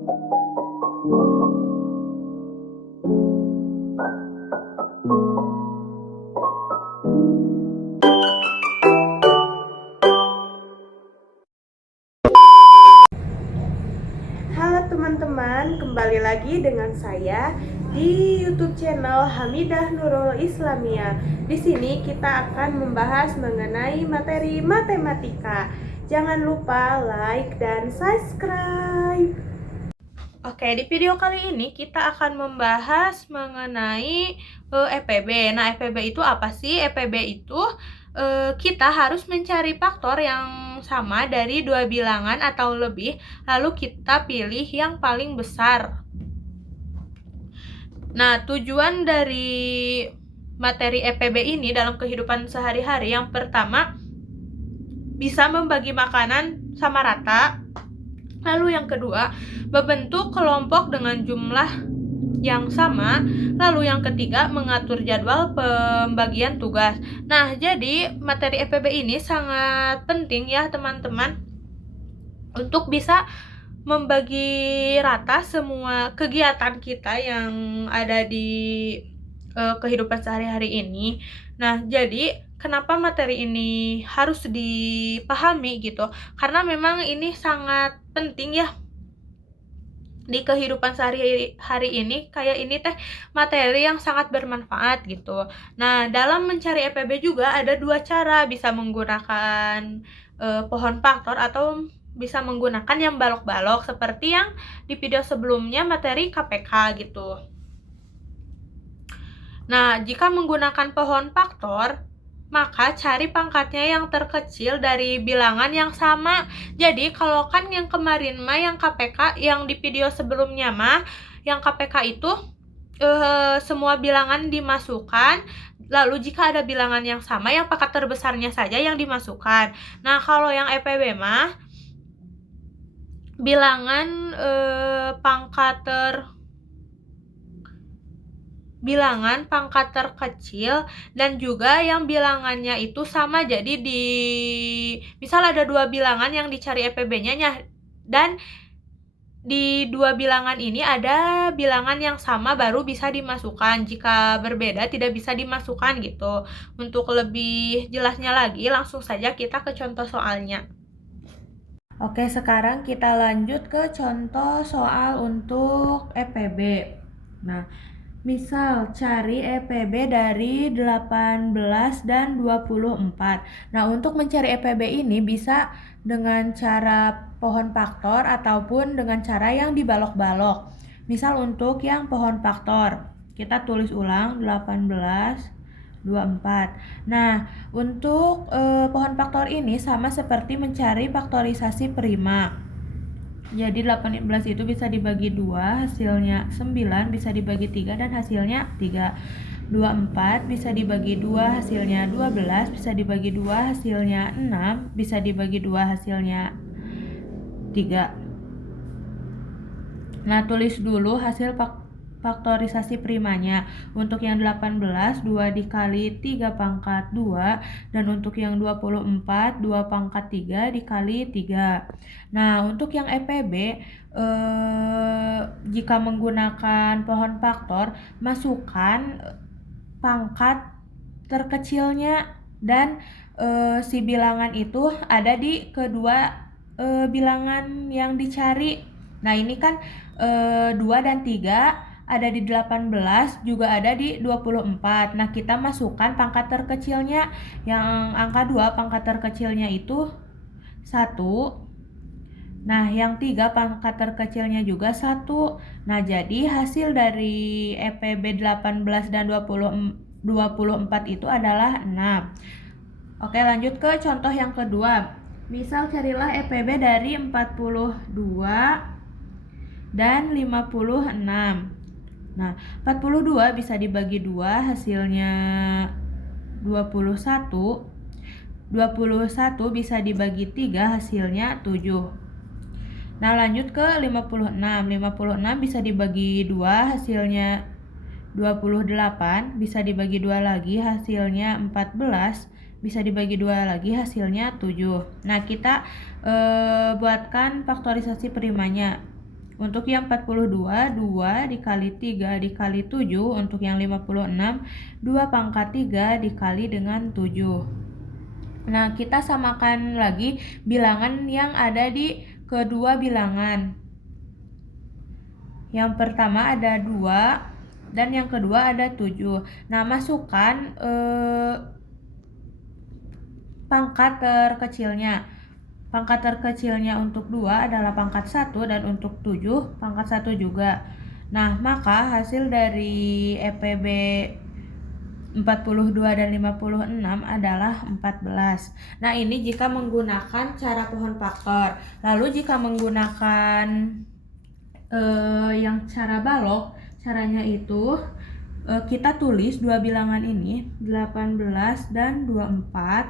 Halo teman-teman, kembali lagi dengan saya di YouTube channel Hamidah Nurul Islamia. Di sini kita akan membahas mengenai materi matematika. Jangan lupa like dan subscribe. Oke, di video kali ini kita akan membahas mengenai EPB. Nah, EPB itu apa sih? EPB itu kita harus mencari faktor yang sama dari dua bilangan atau lebih, lalu kita pilih yang paling besar. Nah, tujuan dari materi EPB ini dalam kehidupan sehari-hari, yang pertama, bisa membagi makanan sama rata. Lalu yang kedua, membentuk kelompok dengan jumlah yang sama. Lalu yang ketiga, mengatur jadwal pembagian tugas. Nah, jadi materi EPB ini sangat penting ya teman-teman, untuk bisa membagi rata semua kegiatan kita yang ada di kehidupan sehari-hari ini. Nah, jadi kenapa materi ini harus dipahami gitu? Karena memang ini sangat penting ya di kehidupan sehari-hari ini. Kayak ini teh materi yang sangat bermanfaat gitu. Nah, dalam mencari EPB juga ada dua cara, bisa menggunakan pohon faktor atau bisa menggunakan yang balok-balok seperti yang di video sebelumnya materi KPK gitu. Nah, jika menggunakan pohon faktor, maka cari pangkatnya yang terkecil dari bilangan yang sama. Jadi kalau kan yang kemarin mah yang KPK, yang di video sebelumnya mah yang KPK itu semua bilangan dimasukkan, lalu jika ada bilangan yang sama, yang pangkat terbesarnya saja yang dimasukkan. Nah, kalau yang EPB mah bilangan pangkat terkecil dan juga yang bilangannya itu sama. Jadi misal ada dua bilangan yang dicari EPB-nya, dan di dua bilangan ini ada bilangan yang sama baru bisa dimasukkan. Jika berbeda tidak bisa dimasukkan gitu. Untuk lebih jelasnya lagi, langsung saja kita ke contoh soalnya. Oke, sekarang kita lanjut ke contoh soal untuk EPB. Nah, misal cari EPB dari 18 dan 24. Nah, untuk mencari EPB ini bisa dengan cara pohon faktor ataupun dengan cara yang dibalok-balok. Misal untuk yang pohon faktor, kita tulis ulang 18, 24. Nah, untuk pohon faktor ini sama seperti mencari faktorisasi prima. Jadi 18 itu bisa dibagi 2, hasilnya 9, bisa dibagi 3 dan hasilnya 3. 24 bisa dibagi 2, hasilnya 12, bisa dibagi 2, hasilnya 6, bisa dibagi 2, hasilnya 3. Nah, tulis dulu hasil faktorisasi primanya. Untuk yang 18, 2 dikali 3 pangkat 2, dan untuk yang 24, 2 pangkat 3 dikali 3. Nah, untuk yang EPB, jika menggunakan pohon faktor, masukkan pangkat terkecilnya dan si bilangan itu ada di kedua bilangan yang dicari. Nah, ini kan 2 dan 3 ada di 18, juga ada di 24. Nah, kita masukkan pangkat terkecilnya. Yang angka 2 pangkat terkecilnya itu 1. Nah, yang 3 pangkat terkecilnya juga 1. Nah, jadi hasil dari EPB 18 dan 24 itu adalah 6. Oke, lanjut ke contoh yang kedua. Misal carilah EPB dari 42 dan 56. Nah, 42 bisa dibagi 2, hasilnya 21. 21 bisa dibagi 3, hasilnya 7. Nah, lanjut ke 56. 56 bisa dibagi 2, hasilnya 28. Bisa dibagi 2 lagi, hasilnya 14. Bisa dibagi 2 lagi, hasilnya 7. Nah, kita buatkan faktorisasi primanya. Untuk yang 42, 2 dikali 3 dikali 7. Untuk yang 56, 2 pangkat 3 dikali dengan 7. Nah, kita samakan lagi bilangan yang ada di kedua bilangan. Yang pertama ada 2 dan yang kedua ada 7. Nah, masukkan pangkat terkecilnya. Pangkat terkecilnya untuk 2 adalah pangkat 1 dan untuk 7 pangkat 1 juga. Nah, maka hasil dari EPB 42 dan 56 adalah 14. Nah, ini jika menggunakan cara pohon faktor. Lalu jika menggunakan yang cara balok, caranya itu kita tulis dua bilangan ini 18 dan 24.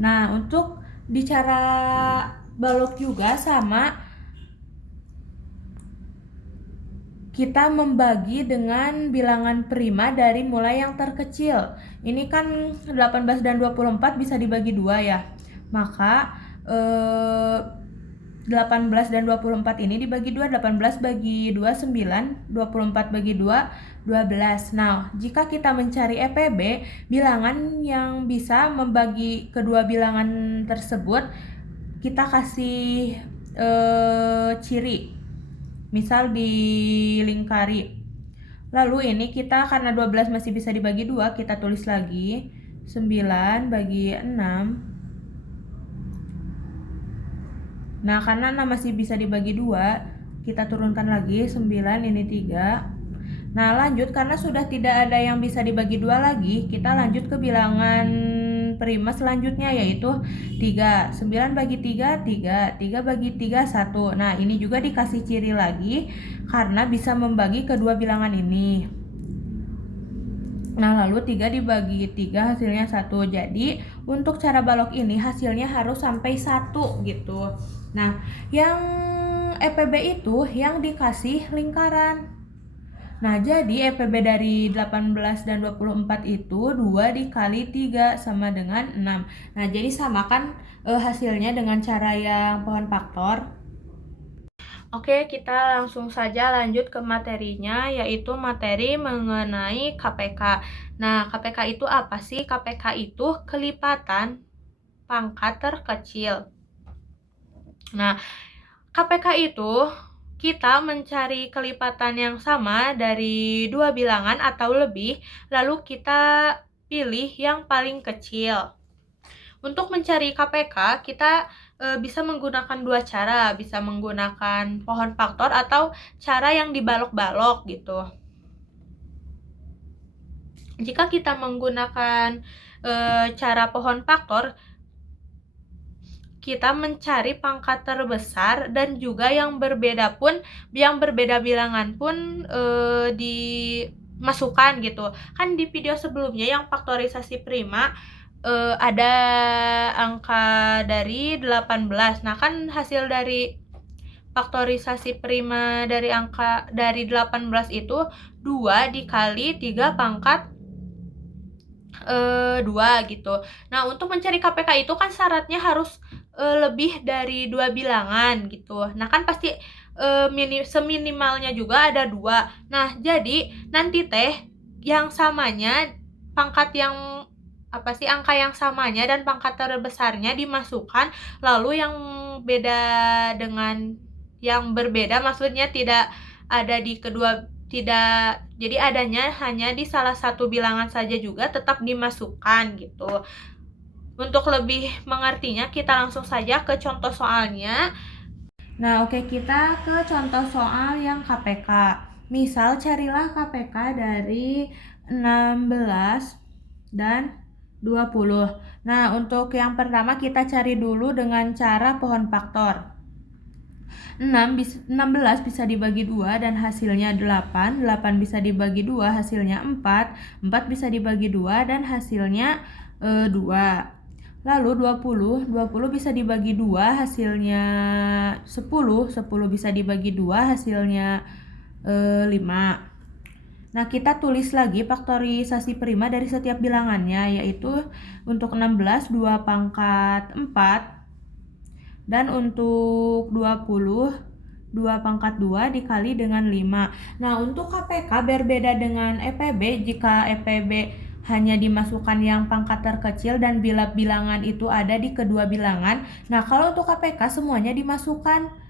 Nah, untuk di cara balok juga sama, kita membagi dengan bilangan prima dari mulai yang terkecil. Ini kan 18 dan 24 bisa dibagi 2 ya. Maka 18 dan 24 ini dibagi 2, 18 bagi 2 9, 24 bagi 2 12. Nah, jika kita mencari EPB, bilangan yang bisa membagi kedua bilangan tersebut, kita kasih ciri. Misal dilingkari. Lalu ini kita karena 12 masih bisa dibagi 2, kita tulis lagi 9 bagi 6. Nah, karena 6 masih bisa dibagi 2, kita turunkan lagi 9, ini 3. Nah, lanjut karena sudah tidak ada yang bisa dibagi 2 lagi, kita lanjut ke bilangan prima selanjutnya yaitu 3. 9 bagi 3, 3. 3 bagi 3, 1. Nah, ini juga dikasih ciri lagi karena bisa membagi kedua bilangan ini. Nah, lalu 3 dibagi 3 hasilnya 1. Jadi, untuk cara balok ini hasilnya harus sampai 1 gitu. Nah, yang EPB itu yang dikasih lingkaran. Nah, jadi EPB dari 18 dan 24 itu 2 dikali 3 sama dengan 6. Nah, jadi samakan hasilnya dengan cara yang pohon faktor. Oke, kita langsung saja lanjut ke materinya, yaitu materi mengenai KPK. Nah, KPK itu apa sih? KPK itu kelipatan pangkat terkecil. Nah, KPK itu kita mencari kelipatan yang sama dari dua bilangan atau lebih, lalu kita pilih yang paling kecil. Untuk mencari KPK, kita bisa menggunakan dua cara, bisa menggunakan pohon faktor atau cara yang dibalok-balok gitu. Jika kita menggunakan cara pohon faktor, kita mencari pangkat terbesar dan juga yang berbeda bilangan pun dimasukkan gitu. Kan di video sebelumnya yang faktorisasi prima ada angka dari 18. Nah, kan hasil dari faktorisasi prima dari angka dari 18 itu 2 dikali 3 pangkat 2 gitu. Nah, untuk mencari KPK itu kan syaratnya harus lebih dari 2 bilangan gitu. Nah, kan pasti seminimalnya juga ada 2. Nah, jadi nanti teh yang samanya pangkat yang angka yang samanya dan pangkat terbesarnya dimasukkan, lalu yang beda dengan yang berbeda maksudnya tidak ada di kedua, tidak, jadi adanya hanya di salah satu bilangan saja juga tetap dimasukkan gitu. Untuk lebih mengertinya kita langsung saja ke contoh soalnya. Nah, oke, kita ke contoh soal yang KPK. Misal carilah KPK dari 16 dan 20. Nah, untuk yang pertama kita cari dulu dengan cara pohon faktor. 16 bisa dibagi 2 dan hasilnya 8. 8 bisa dibagi 2 hasilnya 4. 4 bisa dibagi 2 dan hasilnya 2. Lalu 20 bisa dibagi 2 hasilnya 10. 10 bisa dibagi 2 hasilnya 5. Nah, kita tulis lagi faktorisasi prima dari setiap bilangannya, yaitu untuk 16 2 pangkat 4 dan untuk 20 2 pangkat 2 dikali dengan 5. Nah, untuk KPK berbeda dengan EPB. Jika EPB hanya dimasukkan yang pangkat terkecil dan bila bilangan itu ada di kedua bilangan. Nah, kalau untuk KPK semuanya dimasukkan.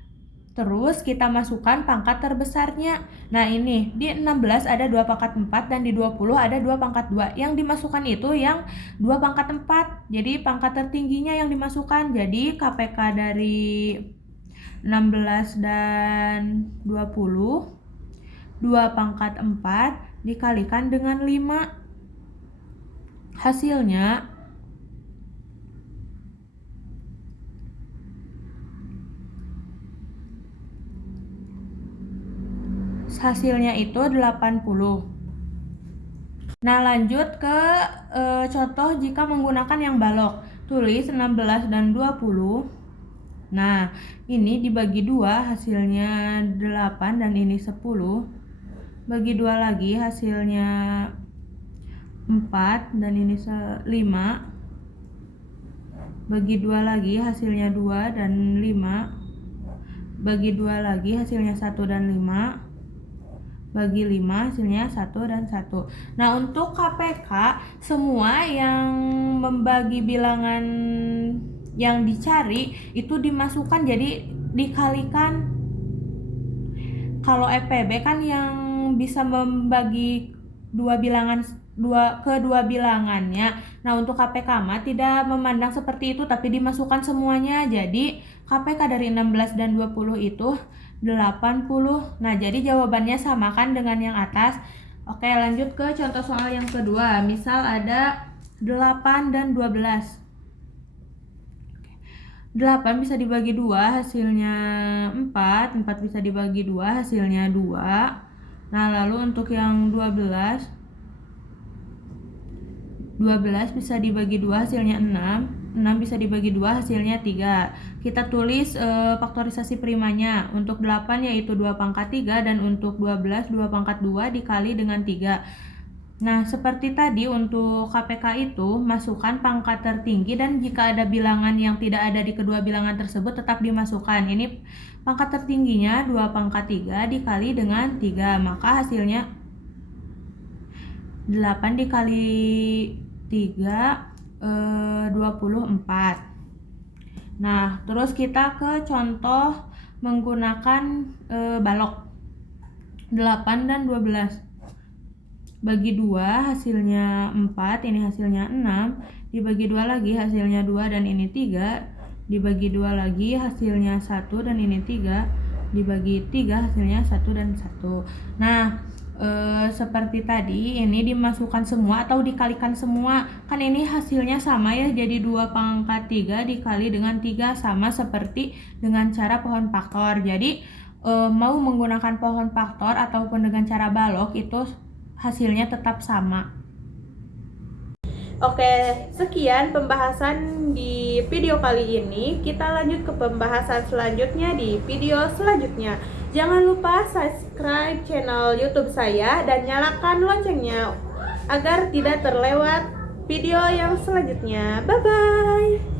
Terus kita masukkan pangkat terbesarnya. Nah, ini di 16 ada 2 pangkat 4 dan di 20 ada 2 pangkat 2. Yang dimasukkan itu yang 2 pangkat 4. Jadi pangkat tertingginya yang dimasukkan. Jadi KPK dari 16 dan 20 2 pangkat 4 dikalikan dengan 5. Hasilnya itu 80. Nah, lanjut ke contoh jika menggunakan yang balok. Tulis 16 dan 20. Nah, ini dibagi 2 hasilnya 8 dan ini 10. Bagi 2 lagi hasilnya 4 dan ini 5. Bagi 2 lagi hasilnya 2 dan 5. Bagi 2 lagi hasilnya 1 dan 5. Bagi 5 hasilnya 1 dan 1. Nah, untuk KPK semua yang membagi bilangan yang dicari itu dimasukkan, jadi dikalikan. Kalau EPB kan yang bisa membagi dua bilangannya. Nah, untuk KPK mah tidak memandang seperti itu, tapi dimasukkan semuanya. Jadi KPK dari 16 dan 20 itu 80. Nah, jadi jawabannya sama kan dengan yang atas. Oke, lanjut ke contoh soal yang kedua. Misal ada 8 dan 12. 8 bisa dibagi 2 hasilnya 4. 4 bisa dibagi 2 hasilnya 2. Nah, lalu untuk yang 12 bisa dibagi 2 hasilnya 6. 6 bisa dibagi 2 hasilnya 3. Kita tulis faktorisasi primanya. Untuk 8 yaitu 2 pangkat 3 dan untuk 12 2 pangkat 2 dikali dengan 3. Nah, seperti tadi untuk KPK itu masukkan pangkat tertinggi dan jika ada bilangan yang tidak ada di kedua bilangan tersebut tetap dimasukkan. Ini pangkat tertingginya 2 pangkat 3 dikali dengan 3. Maka hasilnya 8 dikali 3 24. Nah, terus kita ke contoh menggunakan balok 8 dan 12. Bagi 2 hasilnya 4, ini hasilnya 6. Dibagi 2 lagi hasilnya 2 dan ini 3. Dibagi 2 lagi hasilnya 1 dan ini 3. Dibagi 3 hasilnya 1 dan 1. Nah, seperti tadi ini dimasukkan semua atau dikalikan semua. Kan ini hasilnya sama ya, jadi 2 pangkat 3 dikali dengan 3 sama seperti dengan cara pohon faktor. Jadi mau menggunakan pohon faktor ataupun dengan cara balok itu hasilnya tetap sama. Oke, sekian pembahasan di video kali ini. Kita lanjut ke pembahasan selanjutnya di video selanjutnya. Jangan lupa subscribe channel YouTube saya dan nyalakan loncengnya agar tidak terlewat video yang selanjutnya. Bye-bye.